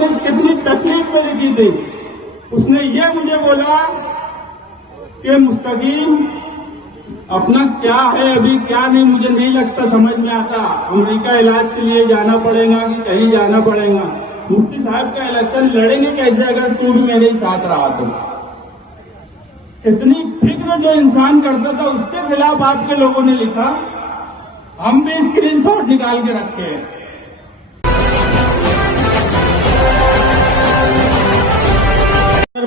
ने कितनी तकलीफ में लिखी थी। उसने ये मुझे बोला कि मुस्तकीम अपना क्या है अभी क्या नहीं मुझे नहीं लगता समझ में आता, अमेरिका इलाज के लिए जाना पड़ेगा कि कहीं जाना पड़ेगा। मुफ्ती साहब का इलेक्शन लड़ेंगे कैसे अगर तू भी मेरे ही साथ रहा तो। इतनी फिक्र जो इंसान करता था उसके खिलाफ आपके लोगों ने लिखा। हम भी स्क्रीनशॉट निकाल के रखे हैं।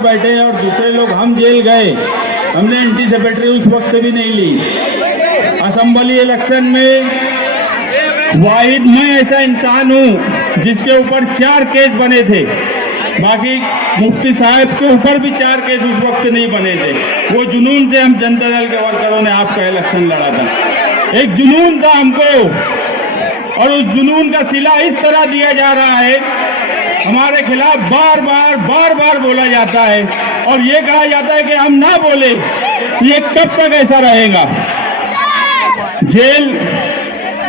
बैठे हैं और दूसरे लोग हम जेल गए, हमने एंटीसिपेटरी उस वक्त भी नहीं ली। असेंबली इलेक्शन में वाहिद मैं ऐसा इंसान हूं जिसके ऊपर 4 केस बने थे, बाकी मुफ्ती साहब के ऊपर भी 4 केस उस वक्त नहीं बने थे। वो जुनून से हम जनता दल के वर्करों ने आपका इलेक्शन लड़ा था। एक जुनून था हमको, और उस जुनून का सिला इस तरह दिया जा रहा है, हमारे खिलाफ बार बार बोला जाता है और ये कहा जाता है कि हम ना बोले। ये कब तक ऐसा रहेगा?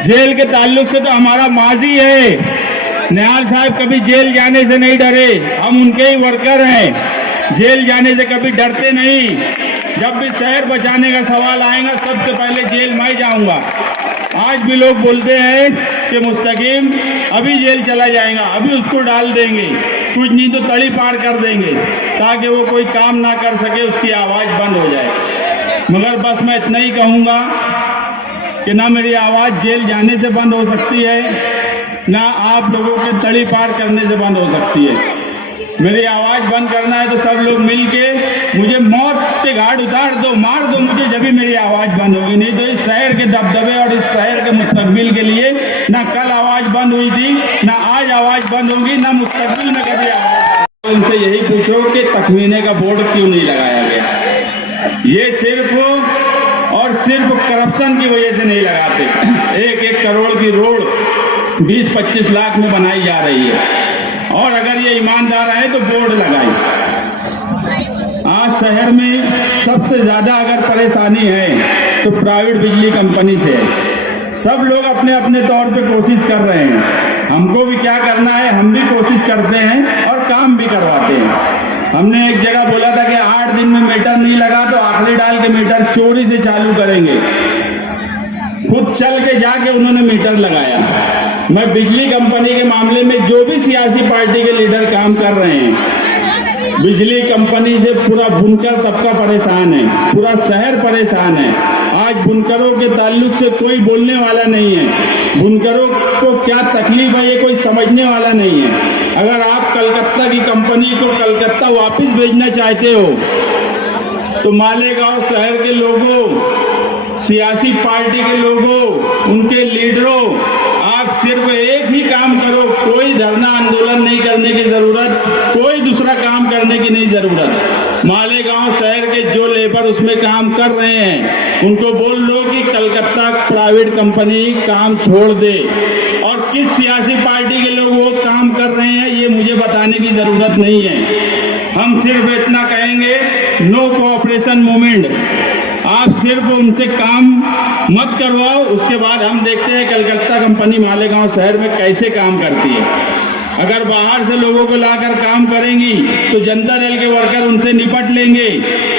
जेल के ताल्लुक से तो हमारा माजी है। निहाल साहब कभी जेल जाने से नहीं डरे, हम उनके ही वर्कर हैं, जेल जाने से कभी डरते नहीं। जब भी शहर बचाने का सवाल आएगा सबसे पहले जेल मैं जाऊंगा। आज भी लोग बोलते हैं कि मुस्तकीम अभी जेल चला जाएगा, अभी उसको डाल देंगे, कुछ नहीं तो तड़ी पार कर देंगे ताकि वो कोई काम ना कर सके, उसकी आवाज बंद हो जाए। मगर बस मैं इतना ही कहूंगा कि ना मेरी आवाज जेल जाने से बंद हो सकती है, ना आप लोगों के तड़ी पार करने से बंद हो सकती है। मेरी आवाज बंद करना है तो सब लोग मिलके मुझे मौत के घाट उतार दो, मार दो मुझे, जब भी मेरी आवाज बंद होगी। नहीं तो इस शहर के दबदबे और इस शहर के मुस्तकबिल के लिए ना कल आवाज बंद हुई थी, ना आज आवाज बंद होगी, ना मुस्तकबिल में कभी आवाज। उनसे यही पूछो कि तखमीने का बोर्ड क्यों नहीं लगाया गया। ये सिर्फ और सिर्फ करप्शन की वजह से नहीं लगाते। 1-1 करोड़ की रोड 20-25 लाख में बनाई जा रही है, और अगर ये ईमानदार है तो बोर्ड लगाए। आज शहर में सबसे ज्यादा अगर परेशानी है तो प्राइवेट बिजली कंपनी से है। सब लोग अपने अपने तौर पे कोशिश कर रहे हैं, हमको भी क्या करना है, हम भी कोशिश करते हैं और काम भी करवाते हैं। हमने एक जगह बोला था कि 8 दिन में मीटर नहीं लगा तो आखिरी डाल के मीटर चोरी से चालू करेंगे। खुद चल के जाके उन्होंने मीटर लगाया। मैं बिजली कंपनी के मामले में जो भी सियासी पार्टी के लीडर काम कर रहे हैं, बिजली कंपनी से पूरा बुनकर सबका परेशान है, पूरा शहर परेशान है। आज बुनकरों के ताल्लुक से कोई बोलने वाला नहीं है, बुनकरों को क्या तकलीफ है ये कोई समझने वाला नहीं है। अगर आप कलकत्ता की कंपनी को कलकत्ता वापस भेजना चाहते हो तो मालेगांव शहर के लोगों, सियासी पार्टी के लोगों, उनके लीडरों, आप सिर्फ एक ही काम करो, कोई धरना आंदोलन नहीं करने की जरूरत, कोई दूसरा काम करने की नहीं जरूरत। मालेगांव शहर के जो लेबर उसमें काम कर रहे हैं उनको बोल लो कि कलकत्ता प्राइवेट कंपनी काम छोड़ दे, और किस सियासी पार्टी के लोग वो काम कर रहे हैं ये मुझे बताने की जरूरत नहीं है। हम सिर्फ इतना कहेंगे, नो कोऑपरेशन मूवमेंट। आप सिर्फ उनसे काम मत करवाओ, उसके बाद हम देखते हैं कलकत्ता कंपनी मालेगांव शहर में कैसे काम करती है। अगर बाहर से लोगों को लाकर काम करेंगी तो जनता दल के वर्कर उनसे निपट लेंगे,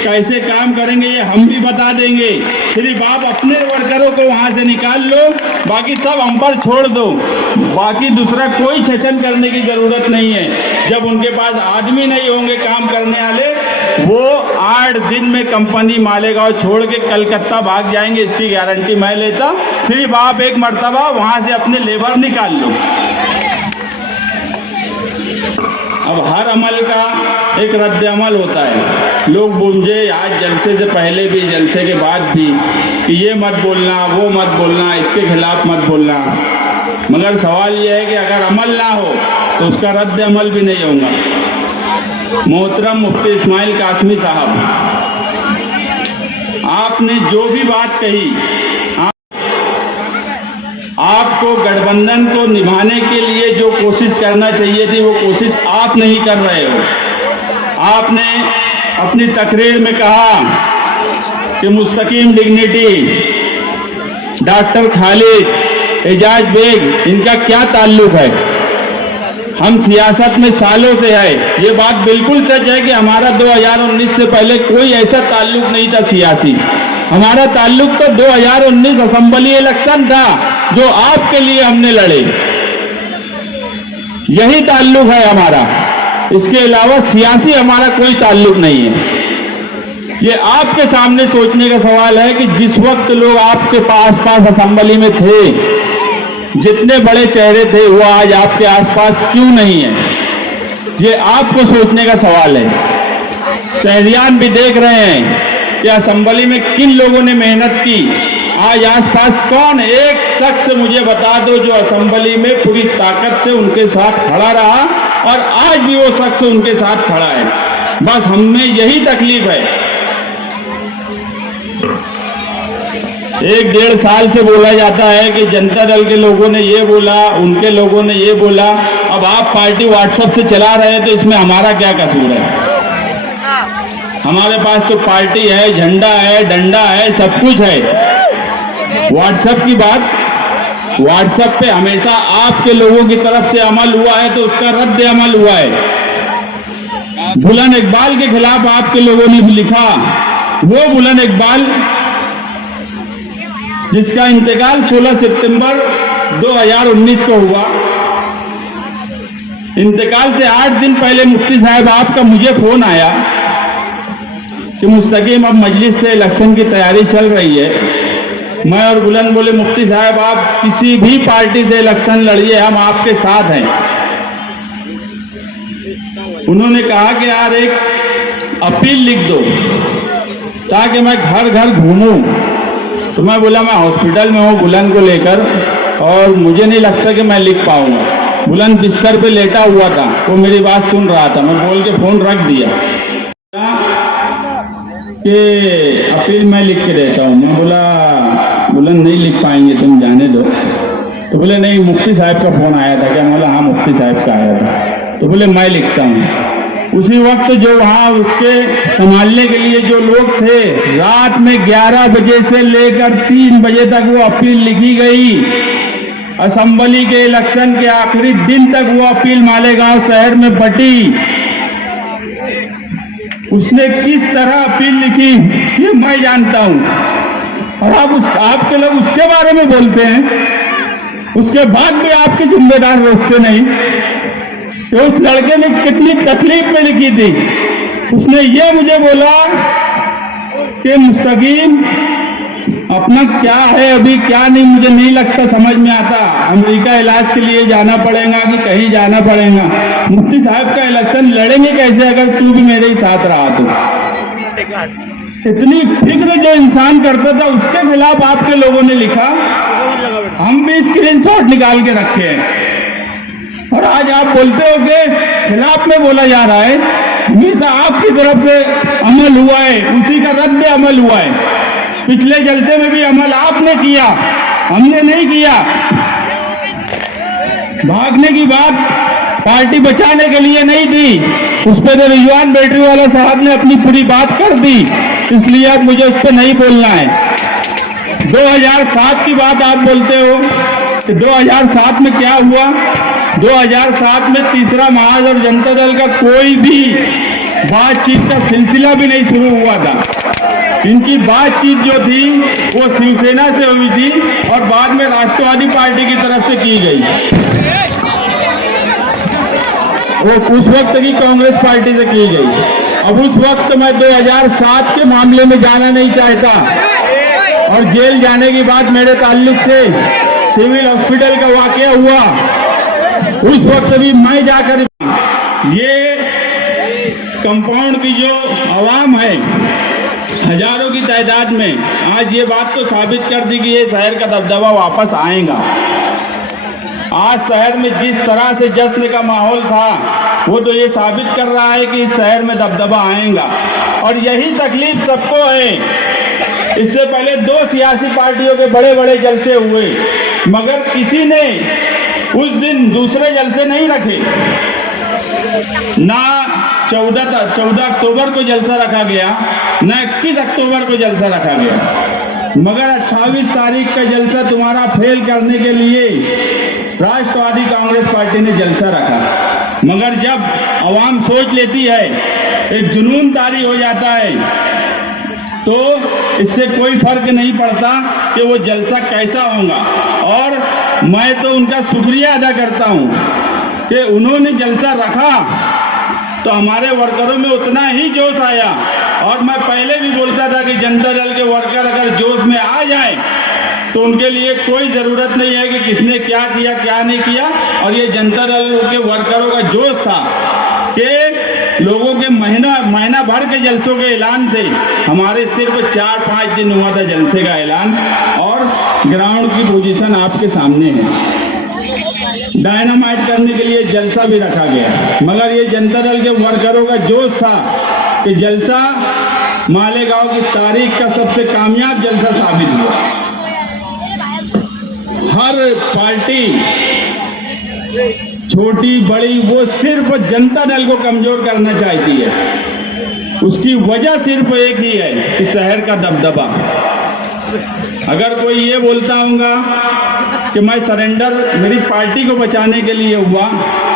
कैसे काम करेंगे ये हम भी बता देंगे। सिर्फ आप अपने वर्करों को वहां से निकाल लो, बाकी सब हम पर छोड़ दो, बाकी दूसरा कोई छचन करने की जरूरत नहीं है। जब उनके पास आदमी नहीं होंगे काम करने वाले, वो 8 दिन में कंपनी मालेगांव छोड़ के कलकत्ता भाग जाएंगे, इसकी गारंटी मैं लेता। सिर्फ आप एक मर्तबा वहां से अपने लेबर निकाल लो। अब हर अमल का एक रद्द अमल होता है। लोग मुझे आज जलसे से पहले भी, जलसे के बाद भी, कि ये मत बोलना, वो मत बोलना, इसके खिलाफ मत बोलना। मगर सवाल ये है कि अगर अमल ना हो तो उसका रद्द अमल भी नहीं होगा। मोहतरम मुफ्ती इस्माइल कासमी साहब, आपने जो भी बात कही, आपको गठबंधन को निभाने के लिए जो कोशिश करना चाहिए थी वो कोशिश आप नहीं कर रहे हो। आपने अपनी तकरीर में कहा कि मुस्तकीम डिग्निटी, डॉक्टर खालिद, एजाज बेग, इनका क्या ताल्लुक है। हम सियासत में सालों से है। ये बात बिल्कुल सच है कि हमारा 2019 से पहले कोई ऐसा ताल्लुक नहीं था सियासी। हमारा ताल्लुक तो 2019 असेंबली इलेक्शन था जो आपके लिए हमने लड़े, यही ताल्लुक है हमारा। इसके अलावा सियासी हमारा कोई ताल्लुक नहीं है। ये आपके सामने सोचने का सवाल है कि जिस वक्त लोग आपके पास असेंबली में थे, जितने बड़े चेहरे थे, वो आज आपके आसपास क्यों नहीं है? ये आपको सोचने का सवाल है। शहरियान भी देख रहे हैं कि असेंबली में किन लोगों ने मेहनत की। आज आसपास कौन एक शख्स मुझे बता दो जो असेंबली में पूरी ताकत से उनके साथ खड़ा रहा और आज भी वो शख्स उनके साथ खड़ा है। बस हमें यही तकलीफ है। 1-1.5 साल से बोला जाता है कि जनता दल के लोगों ने ये बोला, उनके लोगों ने ये बोला। अब आप पार्टी व्हाट्सएप से चला रहे हैं तो इसमें हमारा क्या कसूर है? हमारे पास तो पार्टी है, झंडा है, डंडा है, सब कुछ है। व्हाट्सएप की बात, व्हाट्सएप पे हमेशा आपके लोगों की तरफ से अमल हुआ है तो उसका रद्द अमल हुआ है। बुलंद इकबाल के खिलाफ आपके लोगों ने लिखा, वो बुलंद इकबाल जिसका इंतकाल 16 सितंबर 2019 को हुआ, इंतकाल से 8 दिन पहले मुफ्ती साहब आपका मुझे फोन आया कि मुस्तकीम अब मजलिस से इलेक्शन की तैयारी चल रही है। मैं और बुलंद बोले मुफ्ती साहब आप किसी भी पार्टी से इलेक्शन लड़िए, हम आपके साथ हैं। उन्होंने कहा कि यार एक अपील लिख दो ताकि मैं घर घर घूमूं। तो मैं बोला मैं हॉस्पिटल में हूँ बुलंद को लेकर और मुझे नहीं लगता कि मैं लिख पाऊंगा। बुलंद बिस्तर पे लेटा हुआ था, वो मेरी बात सुन रहा था। मैं बोल के फोन रख दिया कि अपील मैं लिख के देता हूँ। मैं बोला बुलंद नहीं लिख पाएंगे, तुम जाने दो। तो बोले नहीं मुफ्ती साहब का फोन आया था क्या? मैं बोला हाँ मुफ्ती साहब का आया था। तो बोले मैं लिखता हूँ। उसी वक्त जो वहाँ उसके संभालने के लिए जो लोग थे, रात में 11 बजे से लेकर 3 बजे तक वो अपील लिखी गई। असेंबली के इलेक्शन के आखिरी दिन तक वो अपील मालेगांव शहर में बटी। उसने किस तरह अपील लिखी ये मैं जानता हूं, और आपके लोग उसके बारे में बोलते हैं। उसके बाद भी आपके जिम्मेदार रोकते नहीं कि उस लड़के ने कितनी तकलीफ में लिखी थी। उसने ये मुझे बोला कि मुस्तकीम अपना क्या है अभी क्या नहीं मुझे नहीं लगता समझ में आता। अमेरिका इलाज के लिए जाना पड़ेगा कि कहीं जाना पड़ेगा। मुफ्ती साहब का इलेक्शन लड़ेंगे कैसे अगर तू भी मेरे ही साथ रहा तो? इतनी फिक्र जो इंसान करता था उसके खिलाफ आपके लोगों ने लिखा। हम भी स्क्रीनशॉट निकाल के रखे हैं और आज आप बोलते हो कि खिलाफ में बोला जा रहा है। हमेशा आपकी तरफ से अमल हुआ है, उसी का रद्द अमल हुआ है। पिछले जलसे में भी अमल आपने किया, हमने नहीं किया। भागने की बात पार्टी बचाने के लिए नहीं थी, उस पर तो रिजवान बैटरी वाला साहब ने अपनी पूरी बात कर दी, इसलिए अब मुझे उस पर नहीं बोलना है। 2007 की बात आप बोलते हो कि 2007 में क्या हुआ? 2007 में तीसरा महाज और जनता दल का कोई भी बातचीत का सिलसिला भी नहीं शुरू हुआ था। इनकी बातचीत जो थी वो शिवसेना से हुई थी और बाद में राष्ट्रवादी पार्टी की तरफ से की गई। वो उस वक्त की कांग्रेस पार्टी से की गई। अब उस वक्त मैं 2007 के मामले में जाना नहीं चाहता और जेल जाने की बात मेरे ताल्लुक से सिविल हॉस्पिटल का वाकया हुआ, उस वक्त भी मैं जाकर ये कंपाउंड की जो आवाम है हजारों की तादाद में आज ये बात तो साबित कर दी कि ये शहर का दबदबा वापस आएगा। आज शहर में जिस तरह से जश्न का माहौल था वो तो ये साबित कर रहा है कि इस शहर में दबदबा आएगा और यही तकलीफ सबको है। इससे पहले 2 सियासी पार्टियों के बड़े बड़े जलसे हुए मगर किसी ने उस दिन दूसरे जलसे नहीं रखे। ना 14 अक्टूबर को जलसा रखा गया, ना 21 अक्टूबर को जलसा रखा गया, मगर 28 तारीख का जलसा तुम्हारा फेल करने के लिए राष्ट्रवादी कांग्रेस पार्टी ने जलसा रखा। मगर जब आवाम सोच लेती है, एक जुनून तारी हो जाता है, तो इससे कोई फर्क नहीं पड़ता कि वो जलसा कैसा होगा। और मैं तो उनका शुक्रिया अदा करता हूँ कि उन्होंने जलसा रखा तो हमारे वर्करों में उतना ही जोश आया। और मैं पहले भी बोलता था कि जनता दल के वर्कर अगर जोश में आ जाए तो उनके लिए कोई ज़रूरत नहीं है कि किसने क्या किया क्या नहीं किया। और ये जनता दल के वर्करों का जोश था कि लोगों के महीना भर के जलसों के ऐलान थे, हमारे सिर्फ 4-5 दिन हुआ था जलसे का ऐलान। और ग्राउंड की पोजीशन आपके सामने है। डायनामाइट करने के लिए जलसा भी रखा गया, मगर ये जनता दल के वर्करों का जोश था कि जलसा मालेगांव की तारीख का सबसे कामयाब जलसा साबित हुआ। हर पार्टी छोटी बड़ी वो सिर्फ जनता दल को कमजोर करना चाहती है। उसकी वजह सिर्फ एक ही है कि शहर का दबदबा। अगर कोई ये बोलता होगा कि मैं सरेंडर मेरी पार्टी को बचाने के लिए हुआ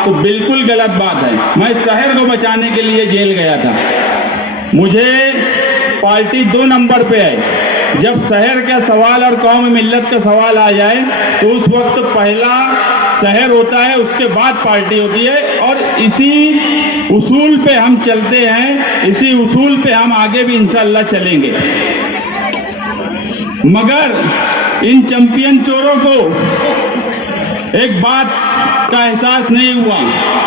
तो बिल्कुल गलत बात है। मैं शहर को बचाने के लिए जेल गया था। मुझे पार्टी 2 नंबर पे है। जब शहर का सवाल और कौम मिल्लत का सवाल आ जाए तो उस वक्त पहला शहर होता है, उसके बाद पार्टी होती है। और इसी उसूल पे हम चलते हैं, इसी उसूल पे हम आगे भी इंशाअल्लाह चलेंगे। मगर इन चैंपियन चोरों को एक बात का एहसास नहीं हुआ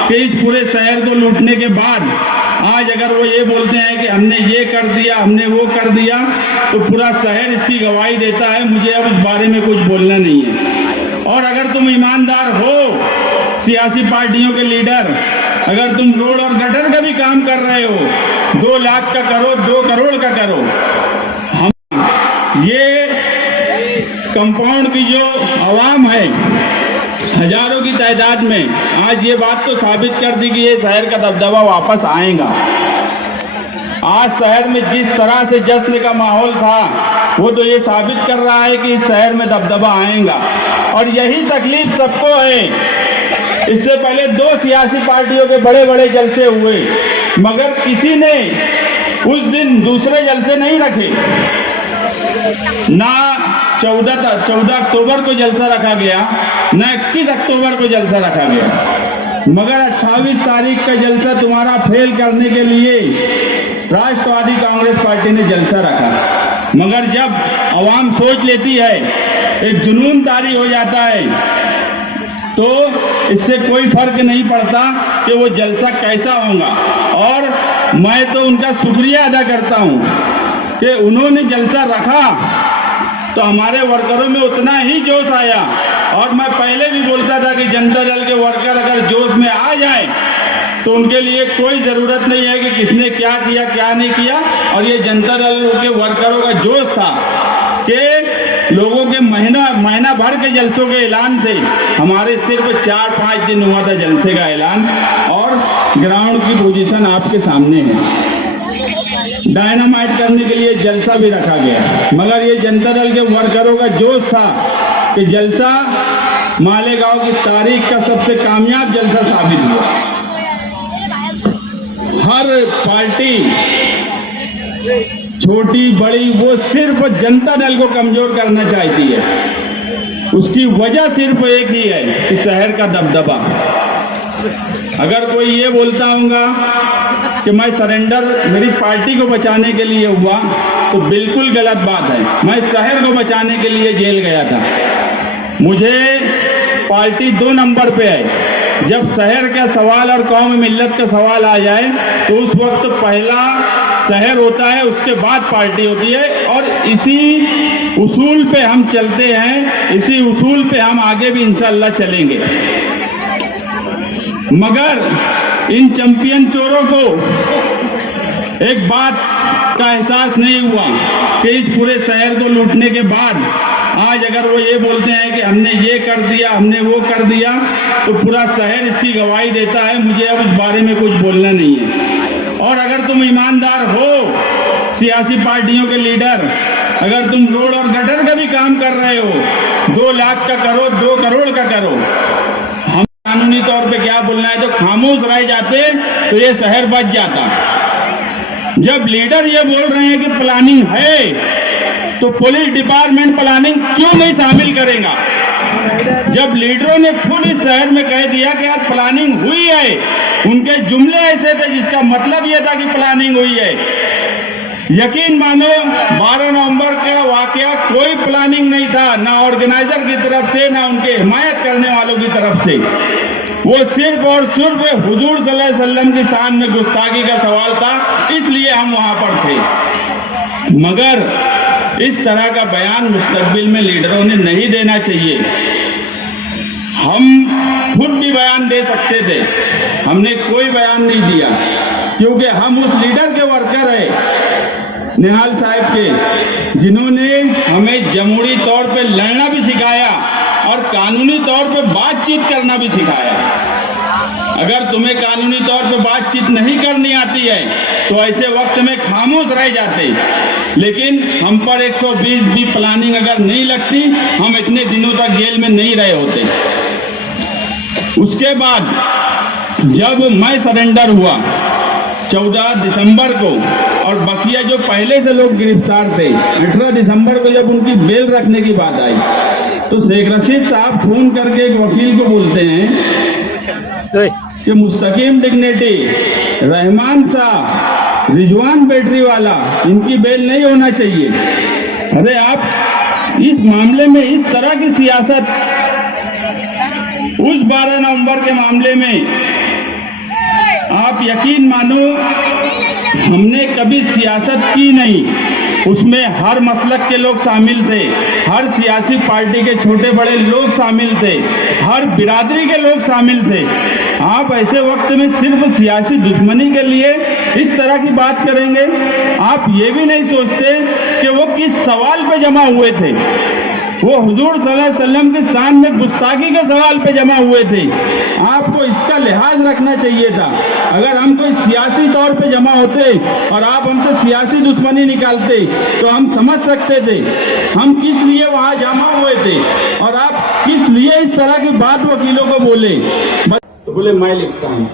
कि इस पूरे शहर को लूटने के बाद आज अगर वो ये बोलते हैं कि हमने ये कर दिया, हमने वो कर दिया, तो पूरा शहर इसकी गवाही देता है। मुझे अब इस बारे में कुछ बोलना नहीं है। और अगर तुम ईमानदार हो, सियासी पार्टियों के लीडर, अगर तुम रोड और गटर का भी काम कर रहे हो, 2 लाख का करो, 2 करोड़ का करो, हम ये कंपाउंड की जो आवाम है हजारों की तादाद में, आज ये बात तो साबित कर दी कि ये शहर का दबदबा वापस आएगा। आज शहर में जिस तरह से जश्न का माहौल था वो तो ये साबित कर रहा है कि इस शहर में दबदबा आएगा। और यही तकलीफ सबको है। इससे पहले 2 सियासी पार्टियों के बड़े बड़े जलसे हुए, मगर किसी ने उस दिन दूसरे जलसे नहीं रखे। ना 14 अक्टूबर को जलसा रखा गया, न 21 अक्टूबर को जलसा रखा गया, मगर 28 तारीख का जलसा तुम्हारा फेल करने के लिए राष्ट्रवादी कांग्रेस पार्टी ने जलसा रखा। मगर जब आवाम सोच लेती है, एक जुनून तारी हो जाता है, तो इससे कोई फर्क नहीं पड़ता कि वो जलसा कैसा होगा। और मैं तो उनका शुक्रिया अदा करता हूँ कि उन्होंने जलसा रखा तो हमारे वर्करों में उतना ही जोश आया। और मैं पहले भी बोलता था कि जनता दल के वर्कर अगर जोश में आ जाए तो उनके लिए कोई ज़रूरत नहीं है कि किसने क्या किया क्या नहीं किया। और ये जनता दल के वर्करों का जोश था कि लोगों के महीना भर के जलसों के ऐलान थे, हमारे सिर्फ 4-5 दिन हुआ था जलसे का ऐलान। और ग्राउंड की पोजीशन आपके सामने है। डायनामाइट करने के लिए जलसा भी रखा गया, मगर ये जनता दल के वर्करों का जोश था कि जलसा मालेगांव की तारीख का सबसे कामयाब जलसा साबित हुआ। हर पार्टी छोटी बड़ी वो सिर्फ जनता दल को कमजोर करना चाहती है। उसकी वजह सिर्फ एक ही है कि शहर का दबदबा। अगर कोई ये बोलता होगा कि मैं सरेंडर मेरी पार्टी को बचाने के लिए हुआ तो बिल्कुल गलत बात है। मैं शहर को बचाने के लिए जेल गया था। मुझे पार्टी 2 नंबर पे है। जब शहर का सवाल और कौम मिल्लत का सवाल आ जाए तो उस वक्त पहला शहर होता है, उसके बाद पार्टी होती है। और इसी उसूल पे हम चलते हैं, इसी उसूल पे हम आगे भी इंशाअल्लाह चलेंगे। मगर इन चैंपियन चोरों को एक बात का एहसास नहीं हुआ कि इस पूरे शहर को लूटने के बाद आज अगर वो ये बोलते हैं कि हमने ये कर दिया, हमने वो कर दिया, तो पूरा शहर इसकी गवाही देता है। मुझे अब इस बारे में कुछ बोलना नहीं है। और अगर तुम ईमानदार हो, सियासी पार्टियों के लीडर, अगर तुम रोड और गटर का भी काम कर रहे हो, 2 लाख का करो, 2 करोड़ का करो, हम कानूनी तौर पे क्या बोलना है, तो खामोश रह जाते तो ये शहर बच जाता। जब लीडर ये बोल रहे हैं कि प्लानिंग है, तो पुलिस डिपार्टमेंट प्लानिंग क्यों नहीं शामिल करेगा? जब लीडरों ने खुद इस शहर में कह दिया कि यार प्लानिंग हुई है, उनके जुमले ऐसे थे जिसका मतलब ये था कि प्लानिंग हुई है। यकीन मानो 12 नवंबर का वाकया कोई प्लानिंग नहीं था, ना ऑर्गेनाइजर की तरफ से, ना उनके हिमायत करने वालों की तरफ से। वो सिर्फ और सिर्फ हुजूर सल्लल्लाहु अलैहि वसल्लम की शान में गुस्ताखी का सवाल था, इसलिए हम वहां पर थे। मगर इस तरह का बयान मुस्तकबिल में लीडरों ने नहीं देना चाहिए। हम खुद भी बयान दे सकते थे, हमने कोई बयान नहीं दिया, क्योंकि हम उस लीडर के वर्कर हैं, निहाल साहब के, जिन्होंने हमें जमहूरी तौर पे लड़ना भी सिखाया और कानूनी तौर पे बातचीत करना भी सिखाया। अगर तुम्हें कानूनी तौर पे बातचीत नहीं करनी आती है तो ऐसे वक्त में खामोश रह जाते, लेकिन हम पर 120 भी प्लानिंग अगर नहीं लगती, हम इतने दिनों तक जेल में नहीं रहे होते। उसके बाद जब मैं सरेंडर हुआ 14 दिसंबर को, और बकिया जो पहले से लोग गिरफ्तार थे, 18 दिसंबर को जब उनकी बेल रखने की बात आई, तो शेख रशीद साहब फोन करके एक वकील को बोलते हैं कि मुस्तकीम डिग्निटी, रहमान साहब, रिजवान बैटरी वाला, इनकी बेल नहीं होना चाहिए। अरे आप इस मामले में इस तरह की सियासत, उस 12 नवंबर के मामले में आप यकीन मानो हमने कभी सियासत की नहीं। उसमें हर मसलक के लोग शामिल थे, हर सियासी पार्टी के छोटे बड़े लोग शामिल थे, हर बिरादरी के लोग शामिल थे। आप ऐसे वक्त में सिर्फ सियासी दुश्मनी के लिए इस तरह की बात करेंगे? आप ये भी नहीं सोचते कि वो किस सवाल पे जमा हुए थे? वो हुजूर सल्लल्लाहु अलैहि वसल्लम की शान में गुस्ताखी के सवाल पे जमा हुए थे। आपको इसका लिहाज रखना चाहिए था। अगर हम कोई सियासी तौर पे जमा होते और आप हमसे सियासी दुश्मनी निकालते तो हम समझ सकते थे हम किस लिए वहां जमा हुए थे और आप किस लिए इस तरह की बात वकीलों को बोले। तो बोले मैं लिखता हूँ।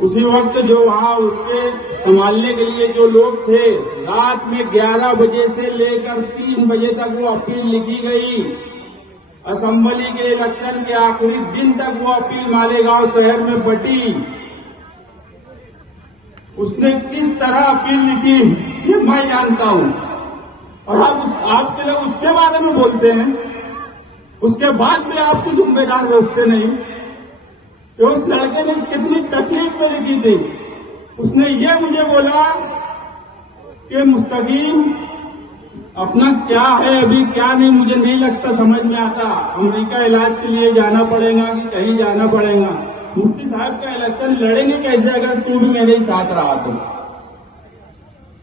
उसी वक्त जो वहाँ उसके संभालने के लिए जो लोग थे, रात में 11 बजे से लेकर 3 बजे तक वो अपील लिखी गई। असेंबली के इलेक्शन के आखिरी दिन तक वो अपील मालेगांव शहर में बटी। उसने किस तरह अपील लिखी ये मैं जानता हूँ, और आपके लोग उसके बारे में बोलते हैं। उसके बाद भी आपको जिम्मेदार रोकते नहीं कि उस लड़के ने कितनी तकलीफ में लिखी थी। उसने ये मुझे बोला कि मुस्तकीम अपना क्या है अभी क्या नहीं मुझे नहीं लगता समझ में आता। अमेरिका इलाज के लिए जाना पड़ेगा कि कहीं जाना पड़ेगा। मुफ्ती साहब का इलेक्शन लड़ेंगे कैसे अगर तू भी मेरे ही साथ रहा तो?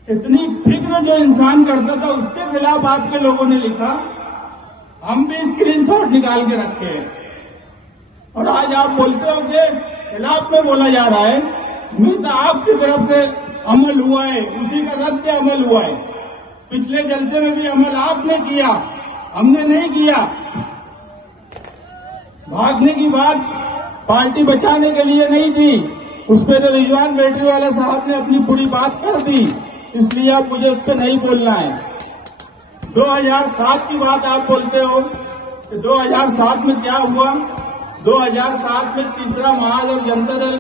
इतनी फिक्र जो इंसान करता था उसके खिलाफ आपके लोगों ने लिखा। हम भी स्क्रीनशॉट निकाल के रखे हैं और आज आप बोलते हो कि खिलाफ में बोला जा रहा है। हमेशा आपकी तरफ से अमल हुआ है, उसी का रद्द अमल हुआ है। पिछले जलसे में भी अमल आपने किया, हमने नहीं किया। भागने की बात पार्टी बचाने के लिए नहीं थी, उस पर तो रिजवान बैटरी वाला साहब ने अपनी पूरी बात कर दी, इसलिए अब मुझे उस पर नहीं बोलना है। 2007 की बात आप बोलते हो कि 2007 में क्या हुआ? 2007 में तीसरा महाज और जनता दल